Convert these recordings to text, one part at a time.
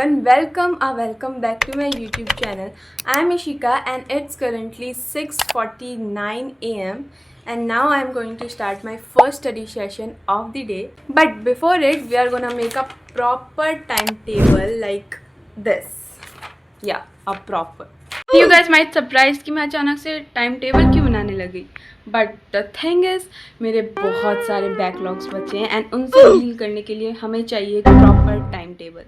everyone, welcome back to my YouTube channel. I am Ishika and it's currently 6:49 a.m. and now I am going to start my first study session of the day. But before it, we are gonna make a proper timetable like this. Yeah, a proper. You guys might surprise कि मैं अचानक से time table क्यों बनाने लगी, but the thing is मेरे बहुत सारे बैकलॉग्स बचे हैं एंड उनसे डील करने के लिए हमें चाहिए एक proper time table.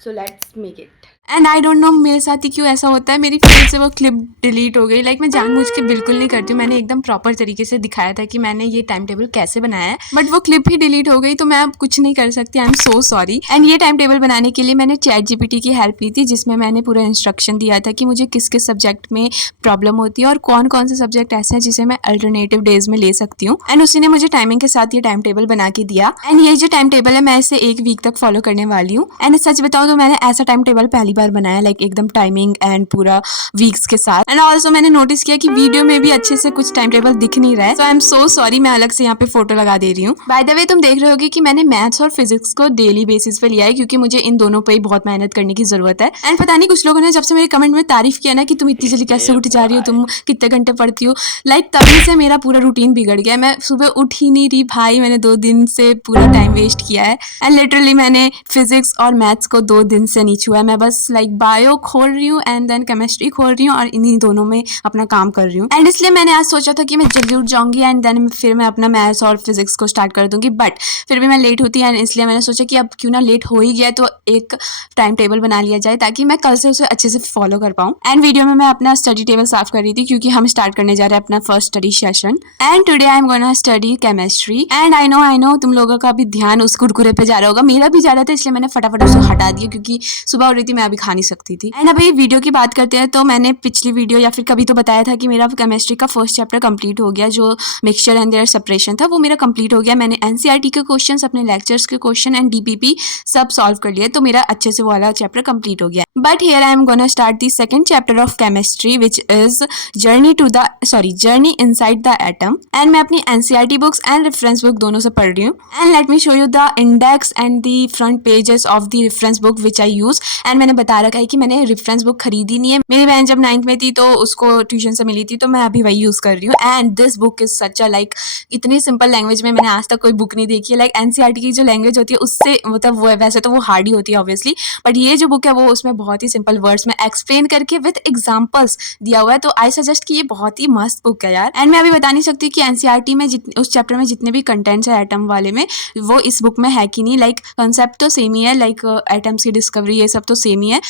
So let's make it. And I don't know मेरे साथ ही क्यों ऐसा होता है, मेरी फोन से वो क्लिप डिलीट हो गई. मैं जानबूझ के बिल्कुल नहीं करती हूँ. मैंने एकदम प्रॉपर तरीके से दिखाया था कि मैंने ये टाइम टेबल कैसे बनाया है, बट वो क्लिप ही डिलीट हो गई तो मैं अब कुछ नहीं कर सकती. I am so sorry. And ये टाइम टेबल बनाने के लिए मैंने ChatGPT की हेल्प ली थी, जिसमें मैंने पूरा इंस्ट्रक्शन दिया था कि मुझे किस किस सब्जेक्ट में प्रॉब्लम होती है और कौन कौन से सब्जेक्ट ऐसे हैं जिसे मैं अल्टरनेटिव डेज में ले सकती हूँ. एंड उसी ने मुझे टाइमिंग के साथ ये टाइम टेबल बना के दिया. एंड ये जो टाइम टेबल है मैं इसे 1 वीक तक फॉलो करने वाली हूँ. एंड सच बताऊँ तो मैंने ऐसा टाइम टेबल पहली बार बनाया, एकदम टाइमिंग एंड पूरा वीक्स के साथ. एंड ऑल्सो मैंने नोटिस किया कि वीडियो में भी अच्छे से कुछ टाइम टेबल दिख नहीं रहा है. सो आई एम सो सॉरी. मैं अलग से यहाँ पे फोटो लगा दे रही हूँ. बाय द वे तुम देख रहे होगे कि मैंने मैथ्स और फिजिक्स को डेली बेसिस पे लिया है, क्योंकि मुझे इन दोनों पे ही बहुत मेहनत करने की जरूरत है. एंड पता नहीं कुछ लोगों ने जब से मेरे कमेंट में तारीफ किया ना कि तुम इतनी जल्दी कैसे उठ जा रही हो, तुम कितने घंटे पढ़ती हो, तभी से मेरा पूरा रूटीन बिगड़ गया. मैं सुबह उठ ही नहीं रही भाई. मैंने 2 दिन से पूरा टाइम वेस्ट किया है. एंड लिटरली मैंने फिजिक्स और मैथ्स को 2 दिन से नहीं छुआ. मैं बस बायो खोल रही हूँ एंड देन केमिस्ट्री खोल रही हूँ और इन्हीं दोनों में अपना काम कर रही हूँ. एंड इसलिए मैंने आज सोचा था कि मैं जल्दी उठ जाऊंगी एंड देन फिर मैं अपना मैथ्स और फिजिक्स को स्टार्ट कर दूंगी, बट फिर भी मैं लेट होती है. एंड इसलिए मैंने सोचा कि अब क्यों ना लेट हो ही गया तो एक टाइम टेबल बना लिया जाए ताकि मैं कल से उसे अच्छे से फॉलो कर पाऊँ. एंड वीडियो में मैं अपना स्टडी टेबल साफ कर रही थी क्योंकि हम स्टार्ट करने जा रहे हैं अपना first study session. And today I am gonna study chemistry. And I no तुम लोगों का भी ध्यान उस कुरकुरे पे जा रहा होगा. मेरा भी जा रहा था, इसलिए मैंने फटाफट उसे हटा दिया क्योंकि सुबह हो रही थी, मैं अभी खा नहीं सकती थी. एंड अभी वीडियो की बात करते हैं तो मैंने पिछली वीडियो या फिर कभी तो बताया था कि मेरा केमिस्ट्री का फर्स्ट चैप्टर कंप्लीट हो गया, जो मिक्सचर एंड देयर सेपरेशन था वो मेरा कंप्लीट हो गया. मैंने एनसीईआरटी के क्वेश्चंस, अपने लेक्चर्स के क्वेश्चन एंड डीपीपी सब सॉल्व कर लिया, तो मेरा अच्छे से वो वाला चैप्टर कंप्लीट हो गया. But here I am gonna start the second chapter of chemistry which is journey inside the atom. And मैं अपनी NCERT books and reference book दोनों से पढ़ रही हूँ. And let me show you the index and the front pages of the reference book which I use. And मैंने बता रखा है कि मैंने रेफरेंस बुक खरीदी नहीं है. मेरी बहन जब 9th में थी तो उसको ट्यूशन से मिली थी, तो मैं अभी वही यूज कर रही हूँ. And this book is such a इतनी सिंपल लैंग्वेज में मैंने आज तक कोई बुक नहीं देखी है. एनसीईआरटी की जो लैंग्वेज होती है उससे वो वैसे तो वो हार्ड ही होती है ऑब्वियसली, बट ये जो बुक है वो उसमें बहुत ही सिंपल वर्ड्स में एक्सप्लेन करके विद एग्जांपल्स दिया हुआ है. तो आई सजेस्ट कि ये बहुत ही मस्त बुक है यार. एंड मैं अभी बता नहीं सकती कि एनसीईआरटी में उस चैप्टर में जितने भी कंटेंट्स है एटम वाले में वो इस बुक में है कि नहीं. कॉन्सेप्ट तो सेम ही है, एटम्स की डिस्कवरी ये सब तो सेम ही है,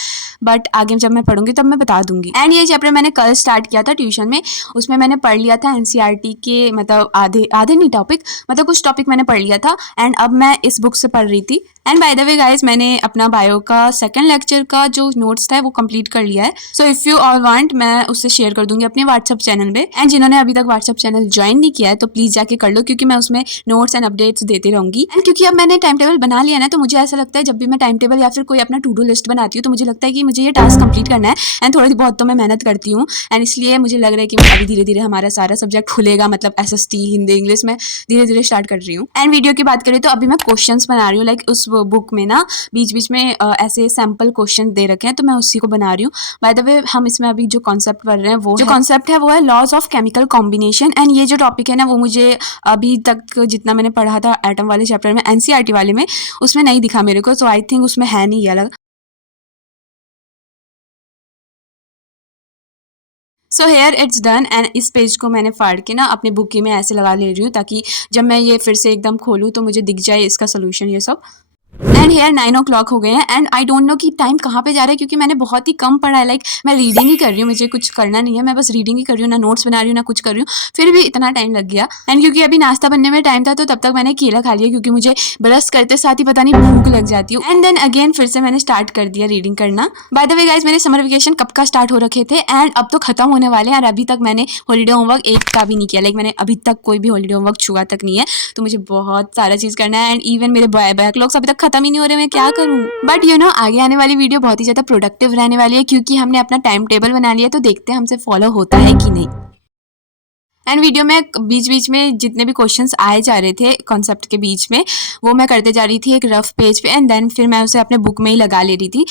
बट आगे जब मैं पढ़ूंगी तब मैं बता दूंगी. एंड ये चैप्टर मैंने कल स्टार्ट किया था ट्यूशन में. उसमें मैंने पढ़ लिया था एनसीईआरटी के आधे नहीं टॉपिक, कुछ टॉपिक मैंने पढ़ लिया था. एंड अब मैं इस बुक से पढ़ रही थी. And by the way guys, मैंने अपना बायो का सेकंड लेक्चर का जो नोट्स था वो कंप्लीट कर लिया है. So if you all want मैं उससे शेयर कर दूंगी अपने व्हाट्सएप चैनल पे. एंड जिन्होंने अभी तक व्हाट्सएप चैनल ज्वाइन नहीं किया है तो प्लीज जाके कर लो, क्योंकि मैं उसमें नोट्स एंड अपडेट्स देती रहूंगी. एंड क्योंकि अब मैंने टाइम टेबल बना लिया ना, तो मुझे ऐसा लगता है जब भी मैं टाइम टेबल या फिर कोई अपना टू डू लिस्ट बनाती हूँ तो मुझे लगता है कि मुझे ये टास्क कंप्लीट करना है. एंड थोड़ी बहुत तो मैं मेहनत करती हूँ. एंड इसलिए मुझे लग रहा है कि अभी धीरे धीरे हमारा सारा सब्जेक्ट खुलेगा, SST हिंदी इंग्लिश में धीरे धीरे स्टार्ट कर रही हूँ. एंड वीडियो की बात करें तो अभी मैं क्वेश्चंस बना रही हूँ. उस बुक में ना बीच बीच में ऐसे सैम्पल क्वेश्चन दे रखे हैं, तो मैं उसी को बना रही हूँ. बाय द वे हम इसमें अभी जो कॉन्सेप्ट पढ़ रहे हैं वो है laws of chemical combination. And ये जो टॉपिक है ना वो मुझे अभी तक जितना मैंने पढ़ा था एटम वाले चैप्टर में एनसीईआरटी वाले में उसमें नहीं दिखा मेरे को. सो आई थिंक उसमें है नहीं अलग. So here it's done. And इस पेज को मैंने फाड़ के ना अपने बुक में ऐसे लगा ले रही हूँ ताकि जब मैं ये फिर से एकदम खोलूँ तो मुझे दिख जाए इसका सोल्यूशन ये सब. एंड हेयर 9 o'clock हो गए हैं. एंड आई डोंट नो कि टाइम कहाँ पे जा रहा है, क्योंकि मैंने बहुत ही कम पढ़ा है. मैं रीडिंग ही कर रही हूँ, मुझे कुछ करना नहीं है. मैं बस रीडिंग ही कर रही हूँ, ना नोट्स बना रही हूँ ना कुछ कर रही हूँ. फिर भी इतना टाइम लग गया. एंड क्योंकि अभी नाश्ता बनने में टाइम था तो तब तक मैंने केला खा लिया, क्योंकि मुझे ब्रश करते साथ ही पता नहीं भूख लग जाती हूँ. एंड देन अगेन फिर से मैंने स्टार्ट कर दिया रीडिंग करना. बाय द वे गाइज, मेरे समर वेकेशन कब का स्टार्ट हो रखे थे एंड अब तो खत्म होने वाले हैं. और अभी तक मैंने हॉलीडे होमवर्क एक का भी नहीं किया. मैंने अभी तक कोई भी हॉलीडे होमवर्क छुआ तक नहीं है. तो मुझे बहुत सारा चीज करना है. एंड इवन मेरे बैकलॉग्स अभी तक खत्म ही नहीं हो रहे. मैं क्या करूं? बट यू नो आगे आने वाली वीडियो बहुत ही ज्यादा प्रोडक्टिव रहने वाली है, क्योंकि हमने अपना टाइम टेबल बना लिया. तो देखते हैं हमसे फॉलो होता है कि नहीं. एंड वीडियो में बीच बीच में जितने भी क्वेश्चंस आए जा रहे थे कॉन्सेप्ट के बीच में वो मैं करते जा रही थी एक रफ पेज पे. एंड देन फिर मैं उसे अपने बुक में ही लगा ले रही थी.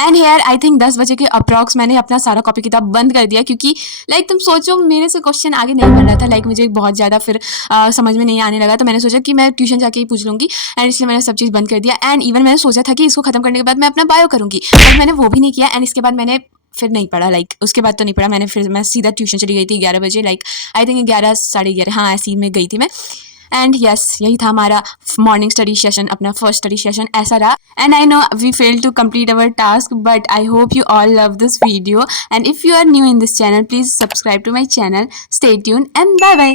एंड हेयर आई थिंक 10 बजे के अप्रॉक्स मैंने अपना सारा कॉपी किताब बंद कर दिया, क्योंकि लाइक तुम सोचो मेरे से क्वेश्चन आगे नहीं बन रहा था, लाइक मुझे बहुत ज़्यादा फिर समझ में नहीं आने लगा, तो मैंने सोचा कि मैं ट्यूशन जाके ही पूछ लूँगी, एंड इसलिए मैंने सब चीज़ बंद कर दिया। एंड इवन मैंने सोचा था कि इसको खत्म करने के बाद मैं अपना बायो करूँगी, बट मैंने वो भी नहीं किया। एंड इसके बाद मैंने फिर नहीं पढ़ा, लाइक उसके बाद तो नहीं पढ़ा मैंने, फिर मैं सीधा ट्यूशन चली गई थी 11 बजे, लाइक आई थिंक 11 साढ़े 11, हाँ ऐसी में गई थी मैं। एंड यस यही था हमारा मॉर्निंग स्टडी सेशन, अपना फर्स्ट स्टडी सेशन ऐसा रहा। And I know we fail to complete our task, but I hope you all love this video, and if you are new in this channel, please subscribe to my channel. Stay tuned and bye bye.